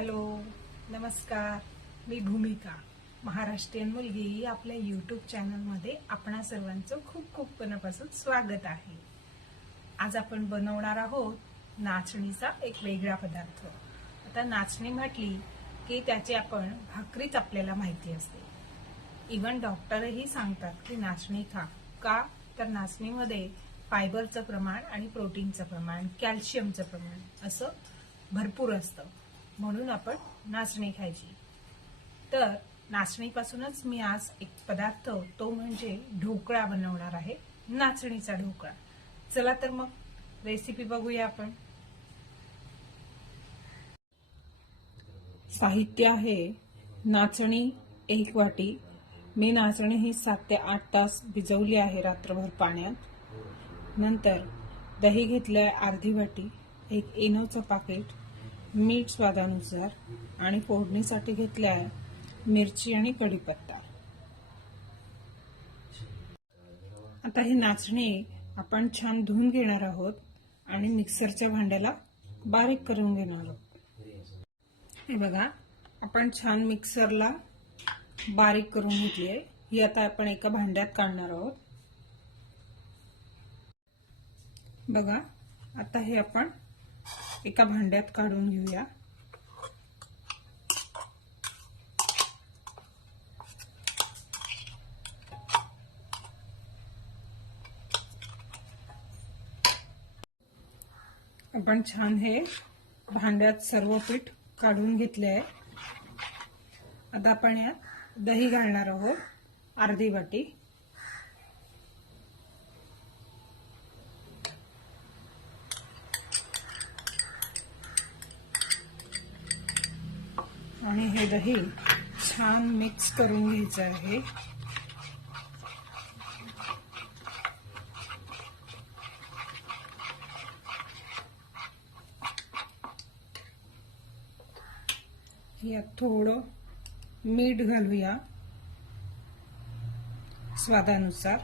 Hello, नमस्कार. मी भूमिका, महाराष्ट्रीयन मुलगी. आपल्या यूट्यूब चॅनलमध्ये आपणा सर्वांचं खूप खूप मनापासून स्वागत आहे. आज आपण बनवणार आहोत नाचणीचा एक वेगळा पदार्थ. आता नाचणी म्हटली की त्याची आपण भाकरीच आपल्याला माहिती असते. इवन डॉक्टरही सांगतात की नाचणी खा. का तर नाचणीमध्ये फायबरचं प्रमाण आणि प्रोटीनचं प्रमाण, कॅल्शियमचं प्रमाण असं भरपूर असतं, म्हणून आपण नाचणी खायची. तर नाचणीपासूनच मी आज एक पदार्थ, तो म्हणजे ढोकळा बनवणार आहे, नाचणीचा ढोकळा. चला तर मग रेसिपी बघूया आपण. साहित्य आहे नाचणी 1 वाटी. मी नाचणी ही 7 ते 8 तास भिजवली आहे रात्रभर पाण्यात. नंतर दही घेतलंय अर्धी वाटी, एक इनोचं पाकिट, मीठ स्वादानुसार आणि फोडणीसाठी घेतलाय मिरची आणि कढीपत्ता. आता ही नाचणी आपण छान धुवून घेणार आहोत आणि मिक्सरच्या भांड्याला बारीक करून घेणार आहोत. हे बघा, आपण छान मिक्सरला बारीक करून घेतली आहे. ही आता आपण एका भांड्यात काढणार आहोत. बघा, आता हे आपण एका भांड्यात काढून घेऊया. आपण छान हे भांड्यात सर्व पीठ काढून घेतले आहे. आता आपण यात दही घालणार आहोत अर्धी वाटी. आणि हे दही छान मिक्स करून घ्यायचं आहे. यात थोडं मीठ घालूया स्वादानुसार.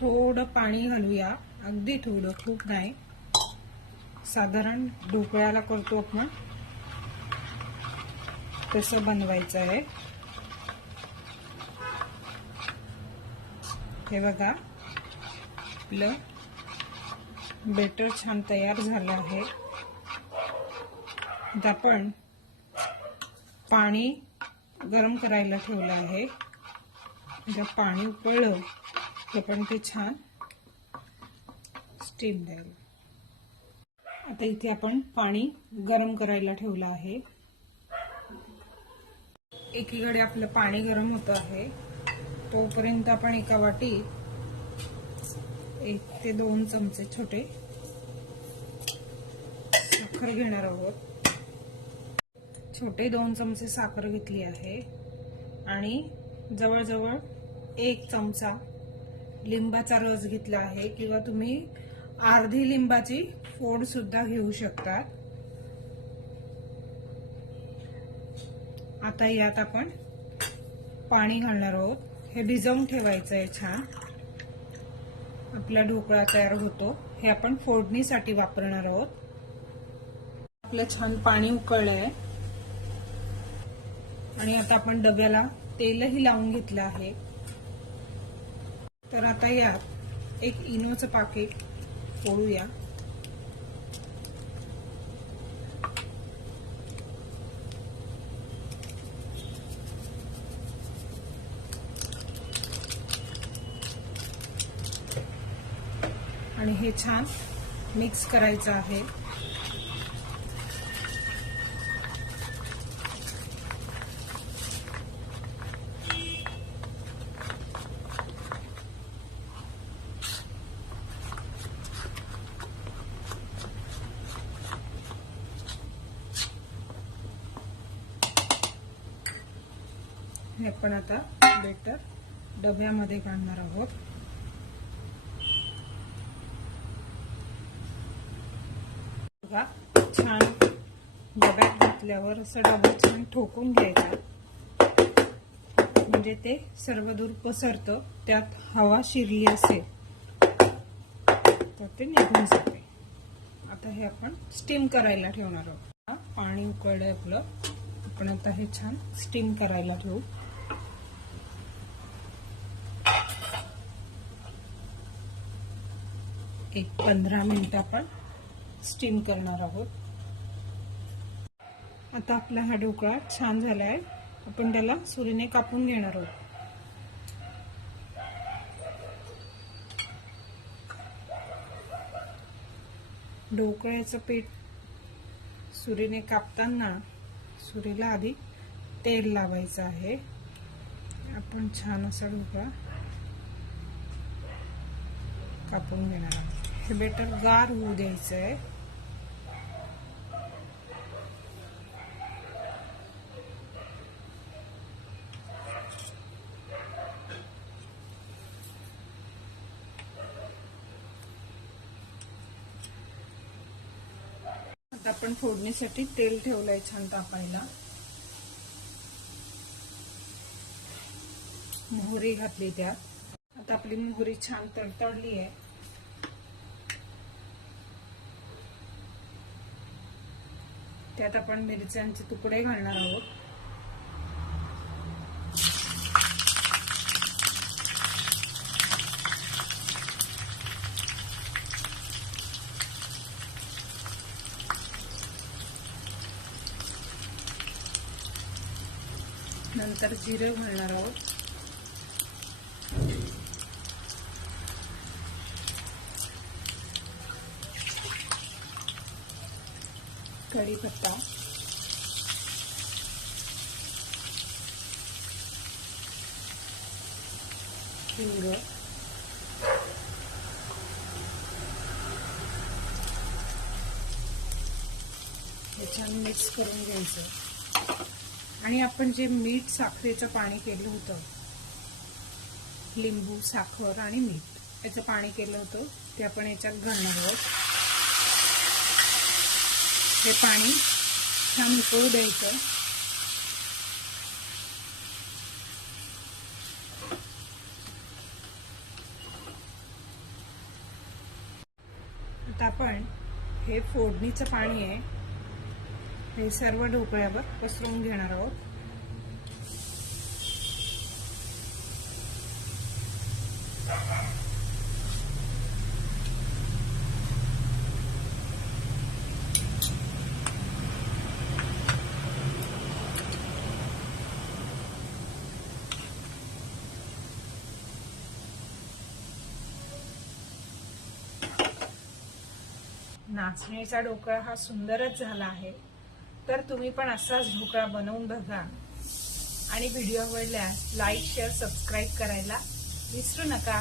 थोडं पाणी घालूया, अगदी थोडं, खूप नाही. साधारण ढोकळ्याला करतो आपण तसं बनवायचं आहे. हे बघा, आपलं बेटर छान तयार झालं आहे. आता आपण पाणी गरम करायला ठेवलं आहे. जर पाणी उकळलं की पण ते छान स्टीम द्यायला. आता इथे आपण पाणी गरम करायला ठेवलं आहे. एकीकडे आपलं पाणी गरम होतं आहे, तोपर्यंत आपण एका वाटीत 1 ते 2 चमचे छोटे साखर घेणार आहोत. छोटे 2 चमचे साखर घेतली आहे आणि जवळजवळ 1 चमचा लिंबाचा रस घेतला आहे, किंवा तुम्ही अर्धी लिंबाची फोड सुद्धा घेऊ शकता. आता यात आपण पाणी घालणार आहोत. हे भिजवून ठेवायचं आहे छान. आपला ढोकळा तयार होतो. हे आपण फोडणीसाठी वापरणार आहोत. आपलं छान पाणी उकळलंय आणि आता आपण डब्याला तेलही लावून घेतलं आहे. तर आता यात एक इनोचं पाकिट फोडूया. आणि हे छान मिक्स करायचं आहे. हे आपण आता बेटर डब्यामध्ये काढणार आहोत. बघा, छान डब्यात घातल्यावर असं डबा छान ठोकून घ्यायचा, म्हणजे ते सर्व दूर पसरतं. त्यात हवा शिरली असेल तर ते निघून जाते. आता हे आपण स्टीम करायला ठेवणार आहोत. पाणी उकळलंय आपलं. आपण आता हे छान स्टीम करायला ठेवू. एक 15 मिनिटं आपण स्टीम करणार आहोत. आता आपला हा ढोकळा छान झालाय. आपण त्याला सुरीने कापून घेणार आहोत. ढोकळ्याचं पीठ सुरीने कापताना सुरीला आधी तेल लावायचं आहे. आपण छान असा ढोकळा कापून घेणार आहोत. हे बेटर गार होऊ द्यायचं आहे. आता आपण फोडणीसाठी तेल ठेवलंय छान तापायला. मोहरी घातली त्यात. आता आपली मोहरी छान तडतडली आहे. त्यात आपण मिरच्यांचे तुकडे घालणार आहोत. नंतर जिरे घालणार आहोत. कढीपत्ता, हिंग, हे छान मिक्स करून घ्यायचं. आणि आपण जे मीठ साखरेचं पाणी केलं होतं, लिंबू, साखर आणि मीठ याचं पाणी केलं होतं ते आपण याच्यात घालणार आहोत. हे पाणी छान उकळू द्यायचं. आता आपण हे फोडणीचं पाणी आहे हे सर्व ढोकळ्यावर पसरवून घेणार आहोत. नाचणीचा ढोकळा हा सुंदरच झाला आहे. तर तुम्ही पण असाच ढोकळा बनवून बघा. आणि व्हिडिओ आवडल्यास लाईक, शेअर, सबस्क्राईब करायला विसरू नका.